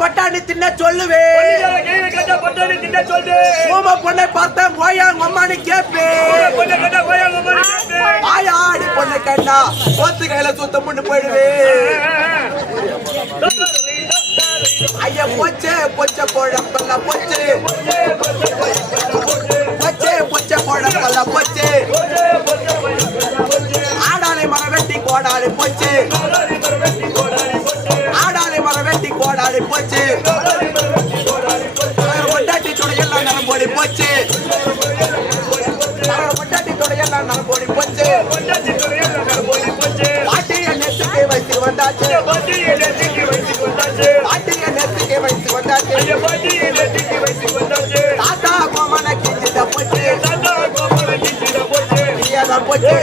பட்டாணி தின்ன சொல்லுவே பொண்ணை பார்த்தா அம்மானு கேப்பே ஆயாடி பொண்ணை கண்டா சொத்து கையில சுத்த முன்னு போயிடுவே ஐயா பொச்சே பொச்சை போழப்பல்ல பொச்சே பொச்சே பொச்சை போழப்பல்ல பொச்சே ஆடாலை மரம் வெட்டி கோடாலை பொச்சே கோடாடி போச்சு பொண்டாட்டி துடையெல்லாம் நலம்போடி போச்சு பொண்டாட்டி துடையெல்லாம் நலம்போடி போச்சு பாட்டிய நெத்துக்கே வைத்து வந்தாச்சு பாட்டிய நெத்துக்கே வைத்து வந்தாச்சு தாத்தா கோமன கிஞ்சிட போச்சு நீதான் போச்சு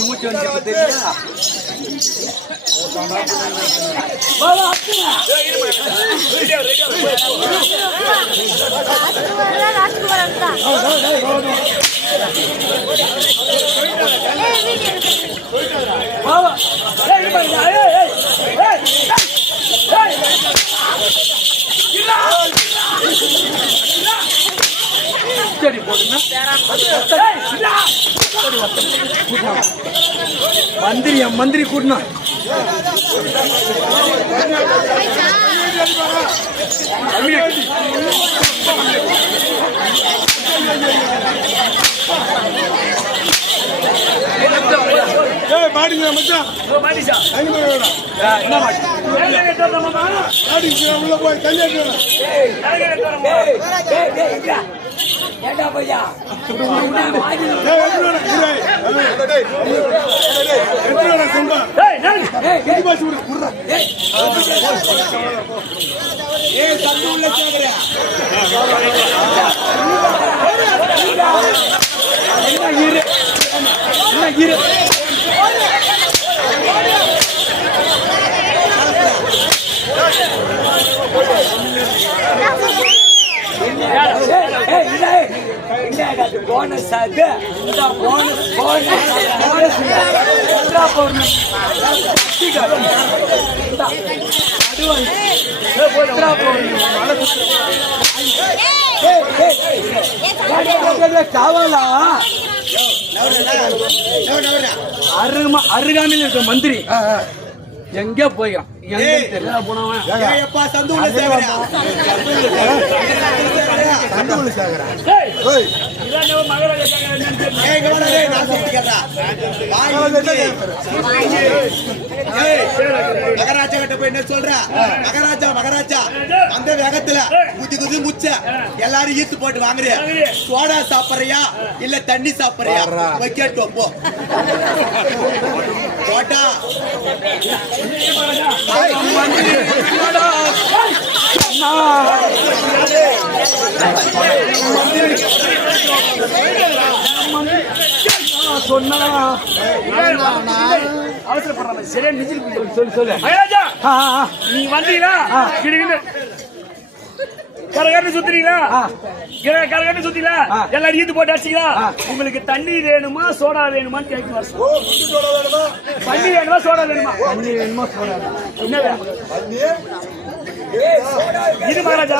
மூச்சு வந்து தெரியா மந்திரி கூட்டினா மாடிங்க மச்சான் உள்ள போய் கல்யாணம் ஏண்டா பையா போனஸ் அது இந்த போனஸ் காவாலா அருகாமையில் இருக்க மந்திரி எங்கே போய்க்கிறான் எப்பா சந்துள்ள சேகரா சந்துள்ள சேகரா மகாராஜா கிட்ட போய் என்ன சொல்ற? மகாராஜா மகாராஜா அந்த வேகத்துல குதி குதி முச்ச எல்லாரும் ஈத்து போட்டு வாங்குறியா? சோடா சாப்பிடுறியா இல்ல தண்ணி சாப்பிடுறியா? போய் கேட்டு போ. சோடா நீ வந்தீங்களா கரகட்டு சுத்துறீங்களா? கரகட்டு சுத்தீங்களா? எல்லாரும் ஈத்து போட்டு அடிச்சீங்களா? உங்களுக்கு தண்ணி வேணுமா சோடா வேணுமான்னு கேட்க தண்ணி வேணுமா சோடா வேணுமா? தண்ணி வேணுமா சோடா என்ன வேணும்? இது மகாராஜா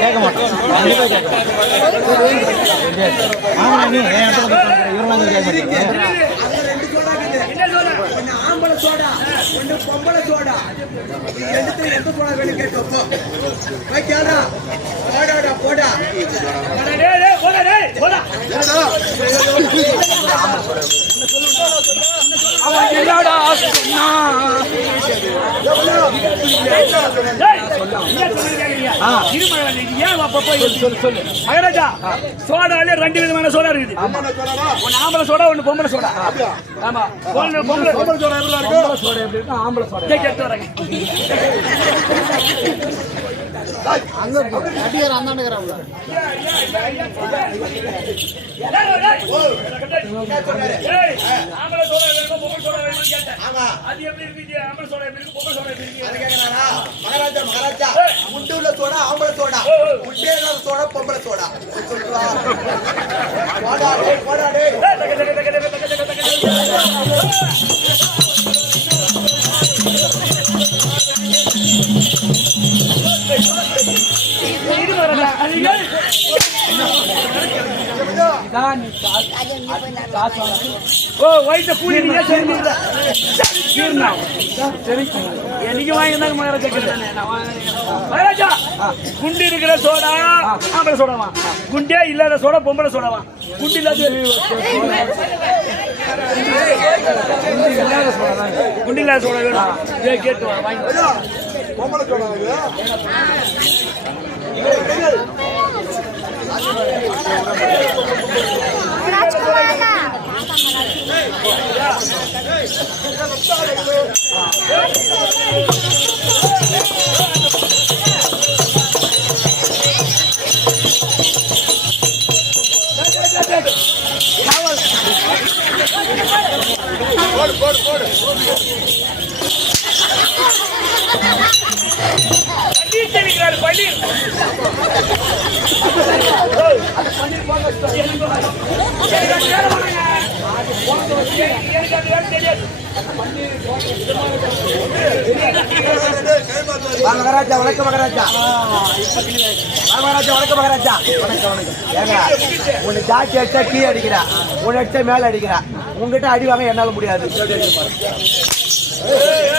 கேட்க மாட்டோம். ஆம்பளை சோடா ஒன்று பொம்பளை சோடா எந்த சோடா வேணும் கேட்கப்போ வைக்காதா போடாடா போடா மகாராஜா சோடாலே 2 விதமான சோடா இருக்குது. ஒன்னு ஆம்பளை சோடா ஒன்னு பொம்பளை சோடா. ஆமா பொம்பளை சோடா எப்படி இருக்கு? ஆம்பளை சோடா கேட்டு வரேன். அங்க அடியார் அந்தாண்டுக்கிறாங்க. ஆம்பளை சோடா வேணுமா பொம்பளை சோடா வேணுமா கேட்டேன். ஆமா அது எப்படி இருக்கு? ஆம்பளை சோடா எப்படி இருக்கு பொம்பளை சோடா எப்படி இருக்கு? அது கேக்குறானா? மகாராஜா மகாராஜா முட்டை உள்ள சோடா ஆம்பளை சோடா முட்டை இல்லாத சோடா பொம்பளை சோடா சொல்லுவா. போடா டேய் போடா டேய். வயிற்று கூலி நீங்க என்னைக்கு வாங்கிருந்தாங்க மகாராஜா குண்டு இருக்கிற சோடா ஆம்பளை சோடாவா? குண்டே இல்லாத சோடா பொம்பளை சோடாவா? குண்டு இல்லாத குண்டு இல்லாத சோடா வேணும் கேட்டு வாங்கி பொம்பளை சோடா பன்னீர் தெளிக்கிறாரு பன்னீர். மகாராஜா வணக்கம் மகாராஜா. மகாராஜா வணக்கம் மகாராஜா. வணக்கம் வணக்கம். உன்னை ஜாக்கி அடிச்சா கீழே அடிக்கிறா, உன்னை அடிச்சா மேல அடிக்கிறா. உங்ககிட்ட அடி வாங்க என்னால முடியாது.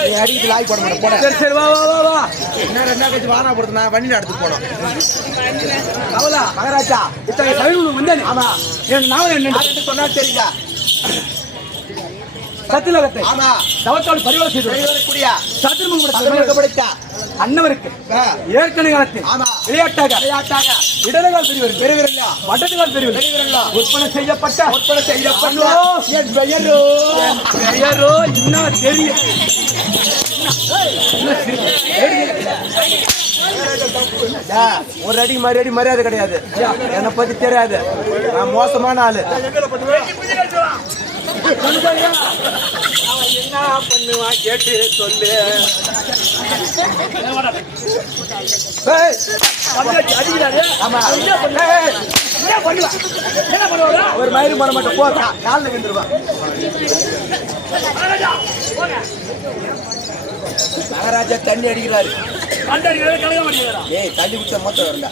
நீ அடிக்கிட்டு லாய் போட மாட்டேன் போட. சரி சரி வா வா வா வா. என்ன 2 நாள் கழிச்சு வானா போடுறது நான் வண்டியில எடுத்து போனோம். அவளா மகாராஜா இத்தனை தமிழ் வந்தேன். ஆமா என் நாவல் என்ன சொன்னா தெரியுங்க. சத்திலகத்தை ஆமா தவத்தால் பரிவாரம் செய்து கூடிய சத்திரமும் கூட தமிழக படைத்த அன்னவருக்கு ஏற்கனவே காலத்தில் ஆமா விளையாட்டாக இடதுகால் பெரியவர்களா வடதுகால் பெரியவர்களா உற்பத்தி செய்யப்பட்ட என் பெயரோ இன்னும் தெரியும். ஒரு அடி மரியாதை கிடையாது. என்னை பத்தி தெரியாது. நான் மோசமான ஆளு. என்ன பண்ணுவான் கேட்டு சொல்லு. ஏய், அடிக்கிறாரு. ஆமா. என்ன பண்ணுவா? என்ன பண்ணுவாரா? ஒரு மயிறு பண்ண மாட்டேன் போ, காலில் விழுந்துருவான். போங்க. மகாராஜா தண்ணி அடிக்கிறாரு. அந்த அடிக்கிறாரு, கலக்க மாட்டேங்கிறாரா? ஏய், தண்ணி குடிச்ச மொத்தம் வரல.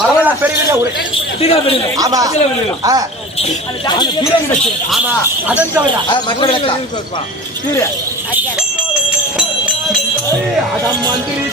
பரவாயில்ல, பெரிய ஒரு ஆமா. ஆ, ஆமா. அதன் தவிர மற்ற விளக்கம் தீரு. அதான் மந்திரி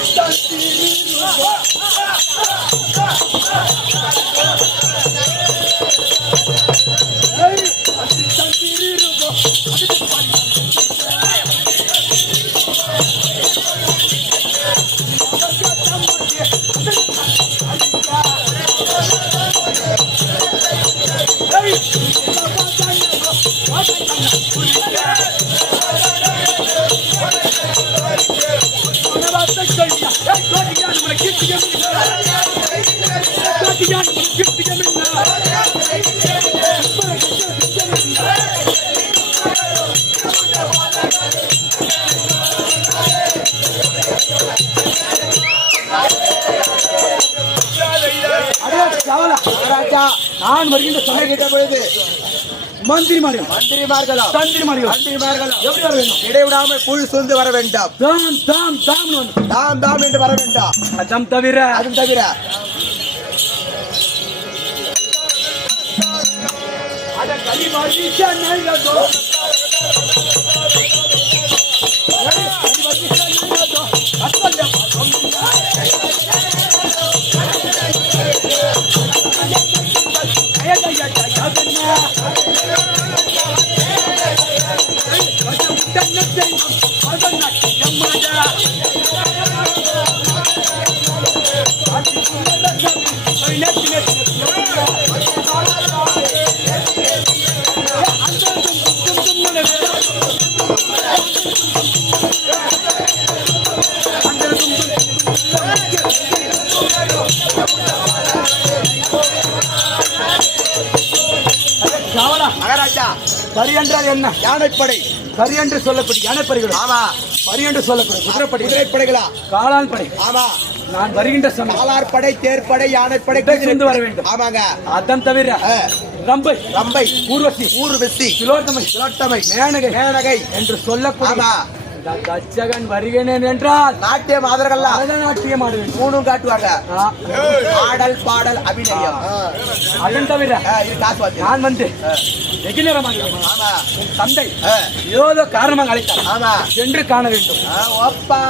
மகாராஜா, நான் வருகின்ற சொன்ன கிட்ட பொழுது மந்திரிமார்கள் மந்திரிமார்களும் தந்திரிமார்கள் மந்திரிமார்களும் எப்படி வர வேண்டும்? இடைவிடாமல் புல் சூழ்ந்து வர வேண்டாம். தாம் தாம் தாம் தாம் தாம் என்று வர வேண்டாம். அதம் தவிர அதுவும் தவிர அத கலிமாரி சென்னையதோ மகாராஜா, பரி என்றால் என்ன? யானைப்படை. பரி என்று சொல்லப்படும் யானைப்படைகள். ஆமா. பரி என்று சொல்லப்படும் குதிரைப்படை, குதிரைப்படைகளா? காளான் படை. ஆமா. நான் வருகின்ற சமயம் காலார்படை, தேர்ப்படை, யானைப்படை சென்று வர வேண்டும். ஆமாங்க. அதம் தவிர ரம்பை, ரம்பை, ஊர்வசி, ஊர்வசி, திலோத்தமை, திலோத்தமை, மேனகை, மேனகை என்று சொல்லக்கூடிய ஆமா. தச்சகன் வருகிறேன் என்றால் நாட்டியம் ஆதரகல்லாம் பரதநாட்டியம் ஆட வேண்டும். மூணும் காட்டுவாங்க. ஆ, ஆடல், பாடல், அபிநயம். அதன் தவிர இது காசு வாத்தி. நான் வந்து வெகு நேரமாக ஆமா. உன் தந்தை ஆ, ஏதோ காரணமாக அழைத்தார். ஆமா. சென்று காண வேண்டும். ஒப்பா.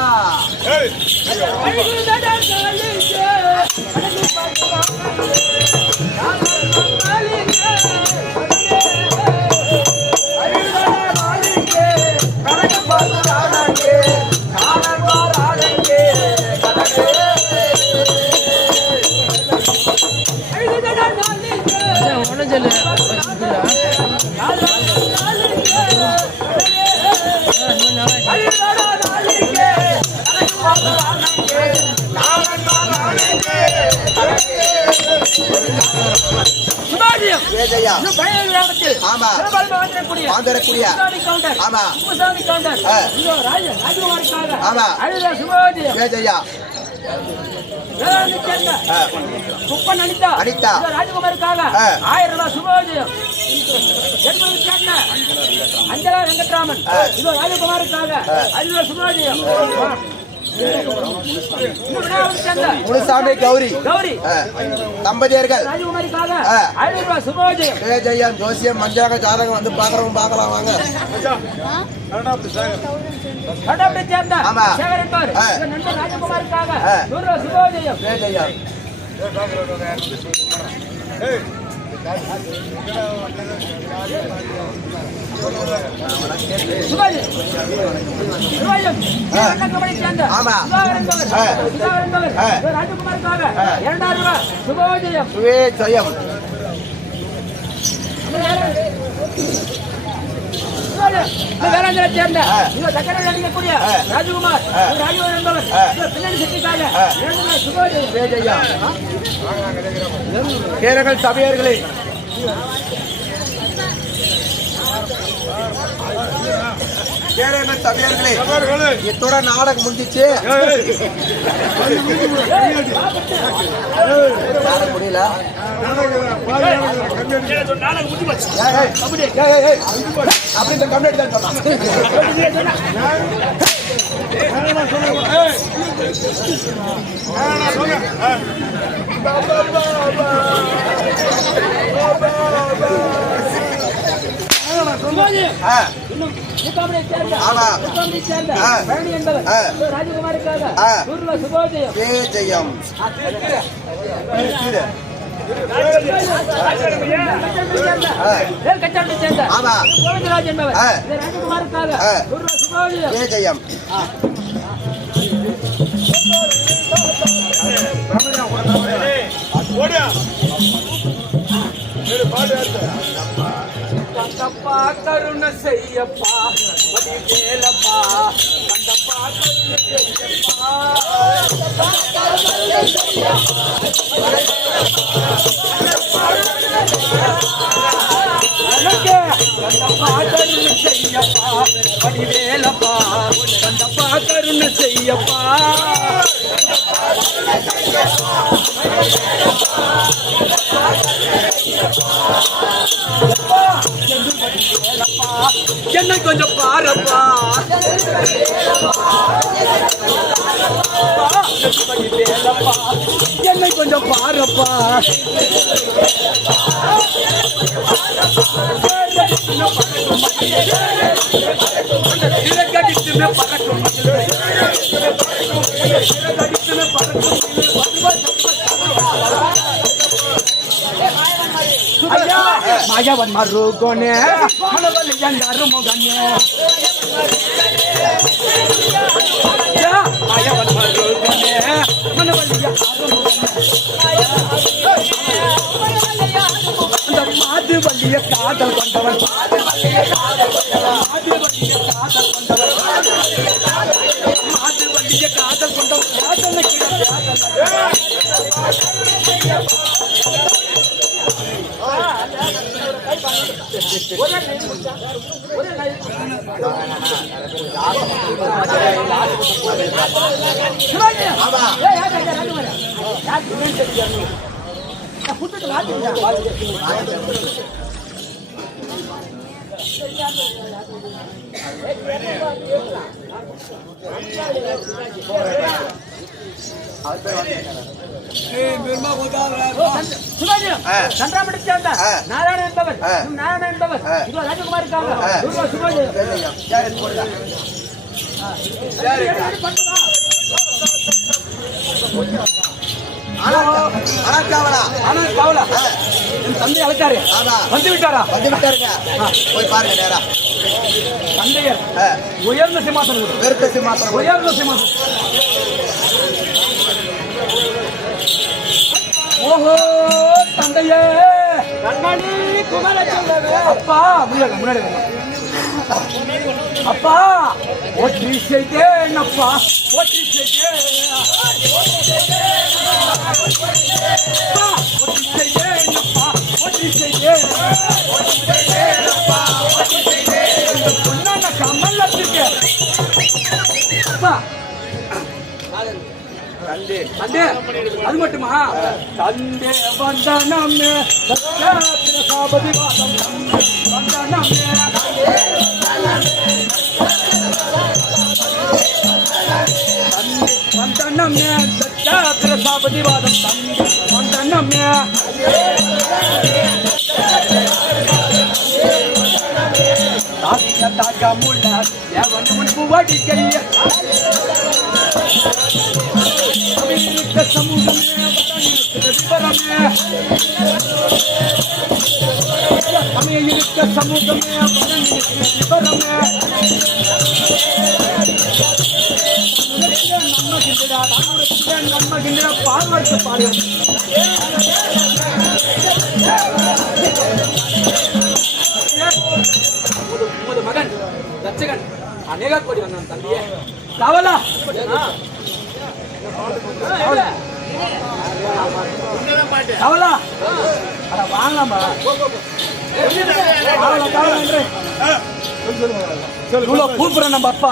ஆமா. வாங்கக்கூடிய. ஆமா. ஆமா. ஜெயா. அனிதா. ராஜகுமாருக்காக 1000 ரூபாய் சுபோஜயம். அஞ்சலா வெங்கட்ராமன் இதோ ராஜகுமாருக்காக 5 ரூபாய் சுபோஜயம். முனுசாமி, கௌரி, கௌரி தம்பதியர்கள் ராஜகுமாரிக்காக 500 ரூபாய் சுபோஜயம். ஜெயம், ஜோசியம், மஞ்சாக ஜாதகம் வந்து பாக்குறவங்க பாக்கலாம் வாங்க. கடாபடி சேர்ந்த ஆமா. சேகர் என்பவர் இதோ நண்பர் ராஜகுமாருக்காக 100 ரூபாய் சுபோஜயம். ஜெயம். சுபோஜயம். சுபோஜயம். கடாபடி சேர்ந்த ஆமா. சுதாகர் என்பவர் இதோ ராஜகுமாருக்காக 2000 ரூபாய் சுபோஜயம். ஜெயம். வேளாங்கரை சேர்ந்த இதோ சக்கரை அடிக்கக்கூடிய ராஜகுமார் ராஜகுமார் என்பவர் இதோ பின்னணி சக்திக்காக 2 ரூபாய் சுபோஜயம். ஜெயம். கேரள சபையர்களே, பேரங்க சபையர்களே இத்தோட நாடகம் முடிஞ்சிச்சு நாடகம் முடியல நாளைக்கு முடி வச்சு அப்படி இந்த கம்ப்ளைண்ட் தான் சொன்னான் ஜெயம் ஜெயம் கண்டப்பா கருண செய்யப்பா வேலப்பா கண்டப்பா கருண செய்யப்பா கண்டப்பா கருண செய்யப்பா வடிவேலப்பா கண்டப்பா கருண செய்யப்பா என்னை கொஞ்சம் பாரப்பா என்னை கொஞ்சம் பாரப்பா மாயவன் மருகோனே மனவலி என்றாரு முகனே மாயவன் மருகோனே மனவலி என்றாரு முகனே மாது வலிய காதல் கொண்டவன் மாது வலிய காதல் கொண்டவன் மாது வலிய காதல் கொண்டவன் காதல் சந்திராமணி சேர்ந்த நாராயண என்பவர் நாராயண என்பவர் ராஜகுமார் இருக்காங்க தந்தை அழைத்தாரு வந்து விட்டாரா போய் பாருங்க நேரா தந்தையர் உயர்ந்த சிம்மாசனம் பெருத்த சிம்மாசனம் உயர்ந்த சிம்மாசனம் ஓஹோ தந்தையே கண்ணாடி குமார அப்பா முன்னாடி அப்பா ஒற்றி செய்தேன் அப்பா ஒற்றி செய்தேன் ஒற்றி செய்தேன் அப்பா ஒற்றி செய்தேன் கமலத்துக்கு அப்பா அது மட்டுமா தந்தே வந்தனமே சாபதி வாதம் வந்தனமே வந்தனமே சாபதி வாதம் வந்தனமே தாக்கா முள்ள எவன் முன்பு வடிக்கைய சமூகமே விவரமே அமையிருக்க சமூகமே விவரமே நன்மகின்ற பார்வர்த்த பாடுவது உமது மகன் ரட்சகன் அநேக கோடி வந்தான் தம்பியே காவலா காவலா வாங்கலாமா இவ்வளவு கூப்பிடுற நம்ம அப்பா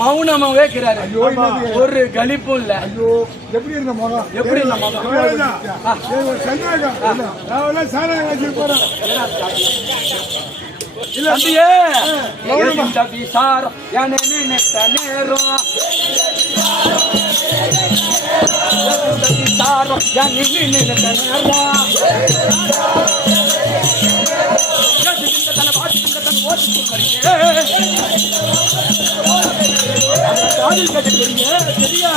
மௌனமாவே இருக்கிறாரு. ஒரு கலிப்பும் இல்ல. எப்படி இருந்த முகம்? எப்படி இந்த மகன்? தம்பியே, இந்த விசாரம் என நினைத்த நேரம், இந்த விசாரம் என நினைத்த நேரம், காதில் கட்டு சரியா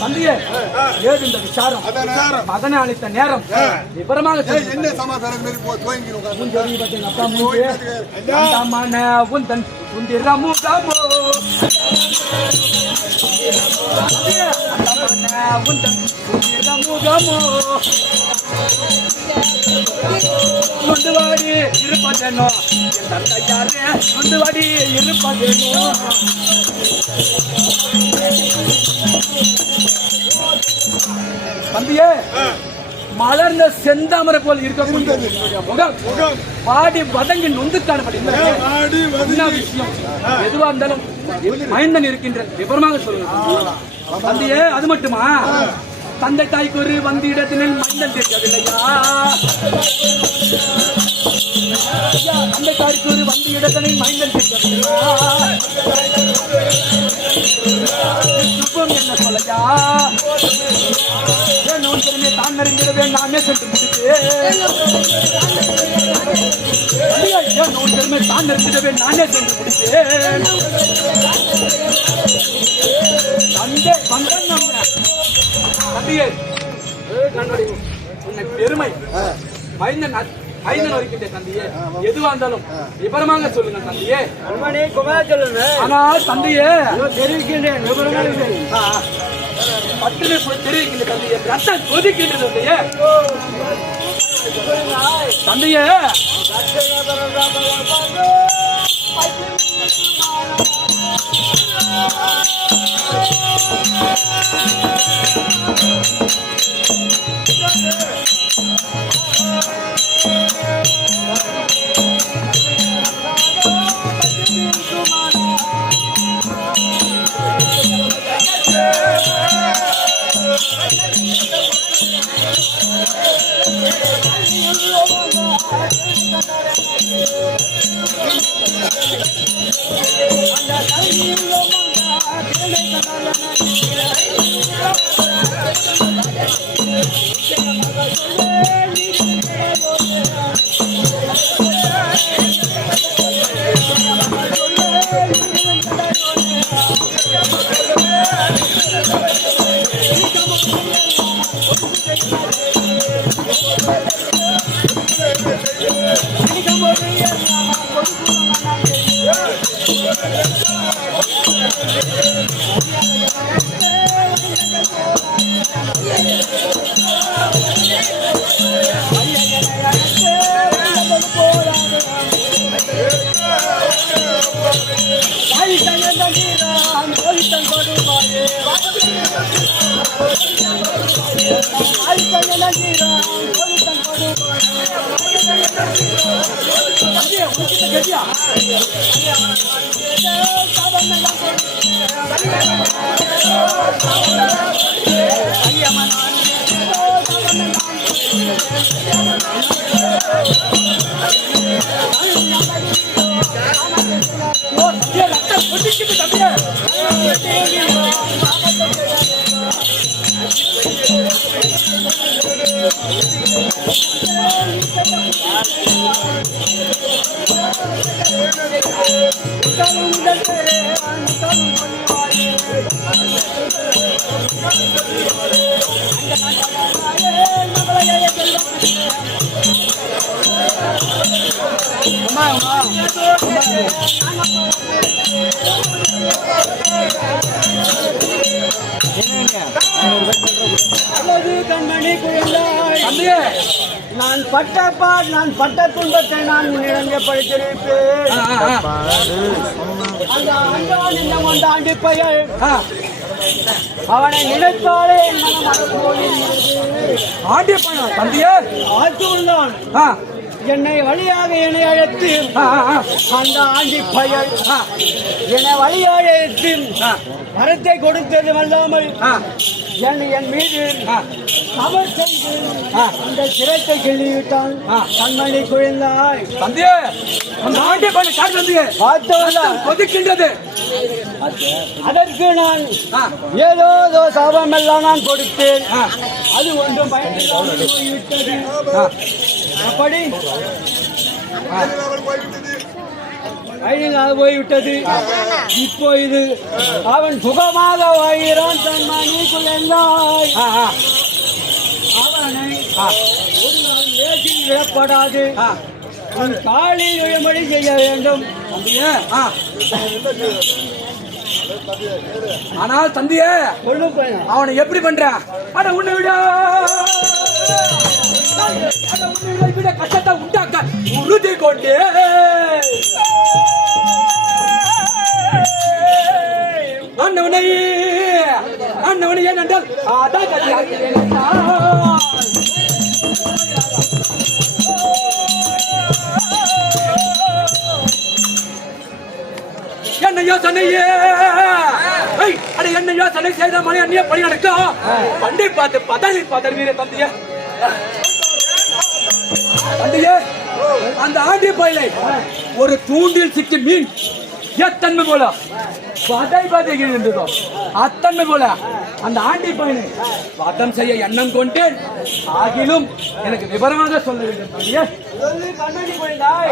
தம்பியே, ஏது இந்த விசாரம் மகனை அளித்த நேரம் விபரமாக என்ன சமாதானம் உந்தன் உந்திரமுகமோ உந்தன் உந்திரமுகமோ நொண்டுவாடி இருப்பதேனோ என் தந்தையாரே, நொண்டுவாடி இருப்பதேனோ தம்பியே, மலர்ந்த செந்தாமரை போல் இருக்கக்கூடிய முகம் பாடி வதங்கி நொந்து காணப்படுகிறது. விஷயம் எதுவா இருந்தாலும் மைந்தன் இருக்கின்ற விபரமாக சொல்லுங்க தந்தையே. அது மட்டுமா, தந்தை தாய்க்கு ஒரு வந்த இடத்தினில் மைந்தன் தெரியவில்லையா? தந்தை தாய்க்கு ஒரு வந்த இடத்தினில் மைந்தன் தெரியவில்லையா? என்ன சொல்லையா? நோன் திறமை தான் அறிந்திடவே நானே சென்று முடித்தேன். நோன் திறமை தான் அறிந்திடவே நானே சென்று முடித்தேன். தந்தை பந்தன் நம்ம தம்பியே, உன்னை பெருமை மைந்தன் வருகின்ற தந்தையே. எதுவா இருந்தாலும் விபரமாக சொல்லுங்க தந்தையே. ஆனா தந்தையே தெரிவிக்கின்றேன், பட்டுனை தெரிவிக்கின்ற தந்தையே. ரத்தம் கொதிக்கின்றது தந்தையே. தந்தையே, நான் பட்ட துன்பத்தை நான் உன்னிடம் படித்திருப்பேன். அந்த ஆண்டு பெயர் அவனை நினைத்தாலே ஆண்டிய பையன் தந்தையே ஆட்சி உள்ளான். என்னை வழியாக என்னை அழைத்து அந்த ஆண்டி பயல் என்னை வழியாக அழைத்து வரத்தை கொடுத்தது அல்லாமல் என் மீது தவறு செய்து அந்த சிரத்தை கிள்ளிவிட்டான். கண்மணி குழந்தாய் தந்தையே அந்த ஆண்டி பயலை காட்டு தந்தையே பார்த்தோம்ல கொதிக்கின்றது. அதற்கு நான் ஏதோ சாபம் எல்லாம் நான் கொடுத்தேன். அது ஒன்றும் பயனில்லாமல் போய்விட்டது. அப்படி பயனில்லாது போய்விட்டது. இப்போ இது அவன் சுகமாக வாழ்கிறான். தன் மணிக்குள்ளாய் அவனை ஒரு நாள் நேசில் விடப்படாது. அவன் காலில் விழும்படி செய்ய வேண்டும். ஆனால் தந்தையே சொல்லும் பையன் அவனை எப்படி பண்ற? அட உன்னை விட விட கஷ்டத்தை உண்டாக்க உறுதி கொண்டு அண்ணவனை ஏனென்றால் அதான் என்ன யோசனையே அட என்ன யோசனை செய்த மணி அண்ணிய பணி நடக்கும். பண்டை பார்த்து பதறி வீர தந்தைய தந்தையே அந்த ஆண்டி பயிலை ஒரு தூண்டில் சிக்கி மீன் எத்தன்மை போல பதை பதைகின்றதோ அத்தன்மை போல அந்த ஆண்டி பயிலை வதம் செய்ய எண்ணம் கொண்டேன். ஆகிலும் எனக்கு விவரமாக சொல்ல வேண்டும் தந்தையே. கண்ணடி போயிருந்தாய்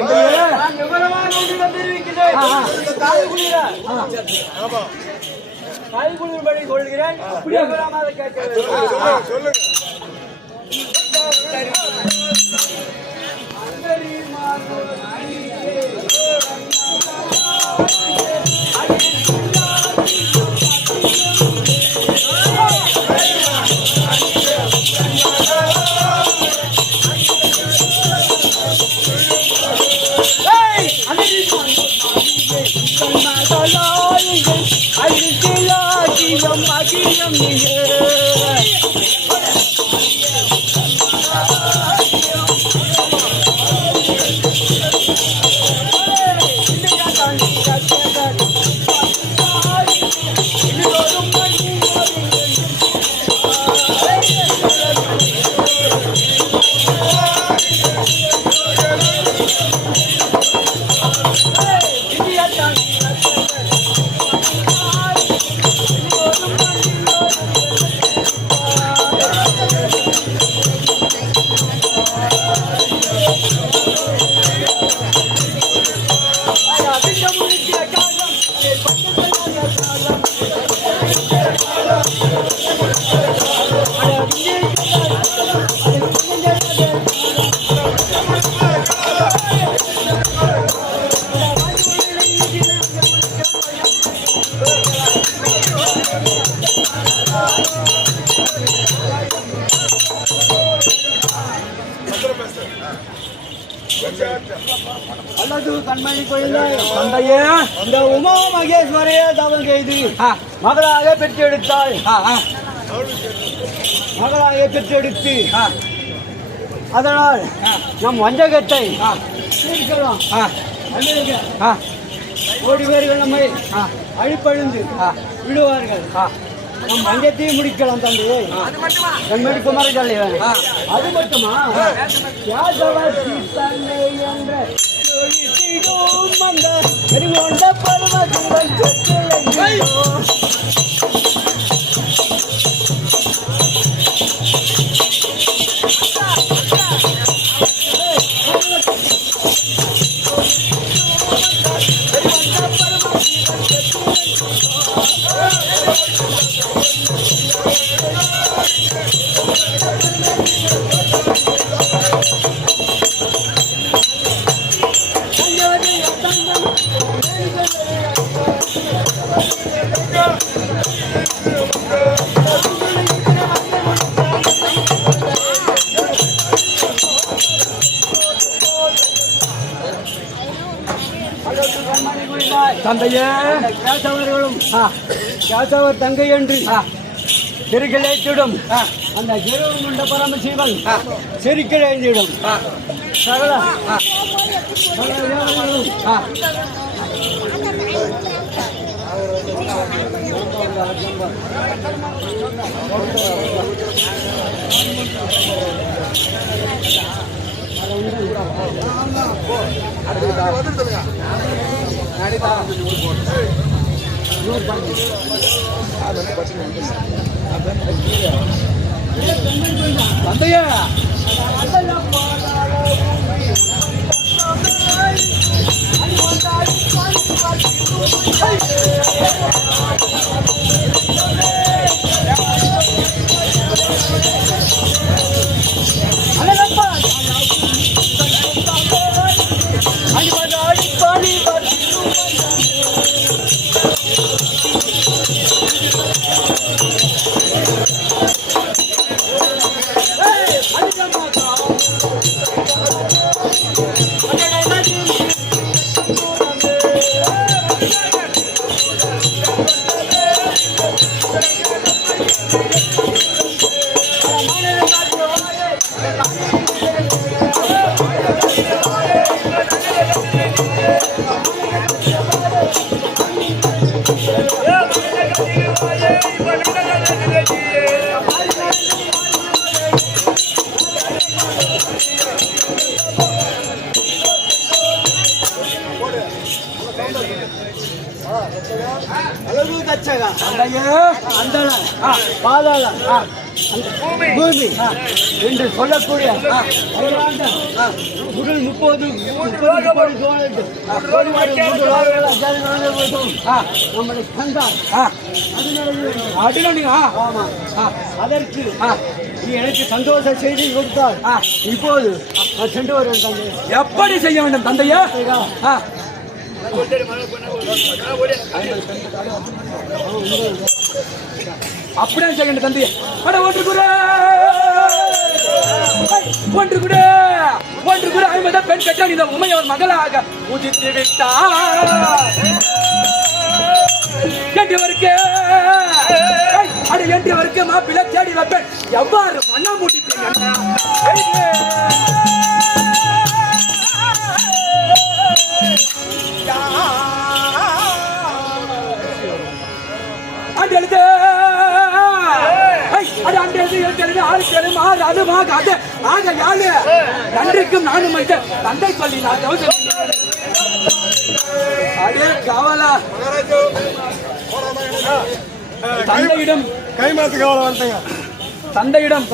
நான் விவரமாக ஒன்றிடம் தெரிவிக்கிறேன். காய்குளிர்படி கொள்கிறேன். விவரமாக கேட்கிறேன். அல்லது கண்மணி குழந்தாய் தந்தையே இந்த உமா மகேஸ்வரையே தவம் செய்து மகளாக பெற்றெடுத்தாள். மகளாக பெற்றெடுத்து அதனால் நம் வஞ்சகத்தை தீர்க்கலாம். கோடி பேர்கள் நம்மை அழிப்பழிந்து விடுவார்கள். நம் வஞ்சத்தையும் முடிக்கலாம். தந்தையே கண்மணி குமார தலைவன் அது மட்டுமா யாதவத்தி தந்தை என்ற அந்த எரிகொண்ட பருவங்கள் தந்தையே கேசவர்களும் கேசவர் தங்கை என்று செருக்கிழைத்திடும். அந்த ஜெருவன் கொண்ட பரமசிவன் செருக்கிழைந்திடும். சகல தந்தையா அழகு கச்சகா தந்தையா அந்தள பாதாள பூமி என்று சொல்லக்கூடிய அருளாண்ட முதல் 30 கோடி நம்முடைய கண்டான் அடினீங்க ஆமா அதற்கு நீ எனக்கு சந்தோஷ செய்தி கொடுத்தால் இப்போது நான் சென்று வருவேன் தந்தை. எப்படி செய்ய வேண்டும் தந்தையா அப்படியே செய்ய வேண்டும் தந்தையா அட ஒன்று கூட 50 பெண் கட்ட இந்த உமையவர் மகளாக உதித்து விட்டார் என்றவருக்கு மாப்பிள்ளை தேடி வைப்பேன் எவ்வாறு மண்ண முடிப்பீங்க நன்றிக்கும் நானும் தந்தை சொல்லி காவலா தந்தையிடம் கைமாத்து காவல வந்துங்க. தந்தையிடம்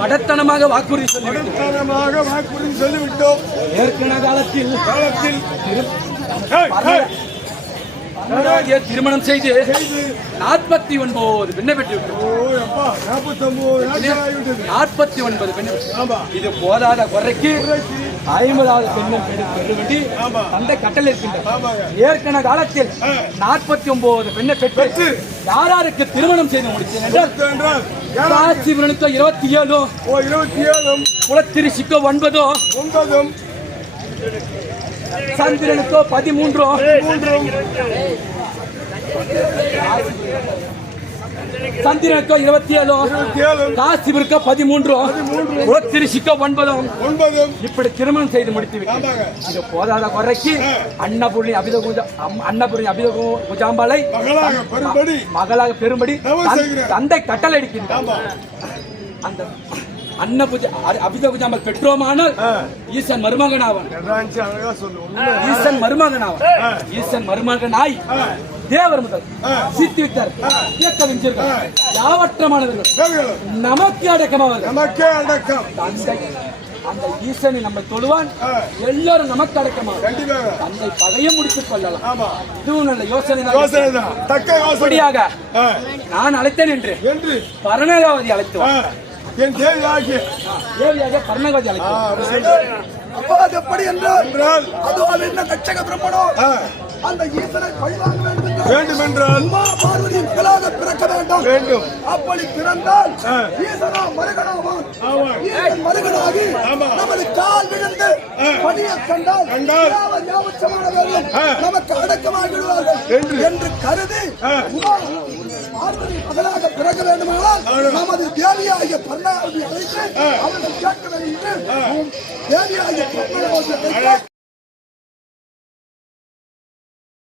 மடத்தனமாக வாக்குறுதி சொல்லிவிட்டோம். ஏற்கனவே காலத்தில் திருமணம் செய்து 49 பெண்ணை பெற்று 49 பெண்ணை. இது போதாத குறைக்கு 50வது பெண்ணை பெறுவண்டி தந்தை கட்டளை இருக்கின்றது. ஏற்கனவே காலத்தில் 49 பெண்ணை பெற்று யாராருக்கு திருமணம் செய்து முடித்தேன் என்றால் காசிபுரனுக்கோ 27 குலத்திருச்சிக்கோ 9 சந்திரனுக்கோ 13 சந்திரனுக்கோ 27 காசிபுரனுக்கோ 13 குலத்திருச்சிக்கோ 9 இப்படி திருமணம் செய்து முடித்து விட்டேன். இது போதாத குறைக்கு அன்னபூர்ணி அபித குஜாம்பாளை மகளாக பெறும்படி தந்தை கட்டளை எடுக்கின்றார். அந்த அபித குஜாம்பாள் பெற்றோமானால் ஈசன் மருமகனாவன். ஈசன் மருமகனாய் தேவர் முதல் சித்தி வித்தார் இயக்க வெஞ்சிருக்கார் யாவற்றமானவர்கள் நமக்கு அடக்கமாவது தந்தை அந்த ஈசனை நம்மை தொழுவான் எல்லாரும் நமக்கு அடக்கமாக தந்தை பகையை முடித்துக் கொள்ளலாம். இதுவும் நல்ல யோசனை தான். நான் அழைத்தேன் என்று பரணகாவதி அழைத்தோம். தேவியாக பரணகாவதி அழைத்தோம். எப்படி என்றால் அதுவால் என்ன கச்சக பிரம்மனோ அந்த ஈசனை பழிவாங்க வேண்டும் என்றால் உமா பார்வதி மகளாக பிறக்க வேண்டும். அப்படி பிறந்தால் ஈசனா மருகனாவான். ஈசன் மருகனாகி நமது கால் விழுந்து பணியை கண்டால் நமக்கு அடக்கமாகி விடுவார்கள் என்று கருதி உமா பார்வதி மகனாக பிறக்க வேண்டுமானால் நமது தேவியாகிய பர்ணாவதி அழைத்து அவர்கள் கேட்க வேண்டும் தேவியாகிய பர்ணாவதி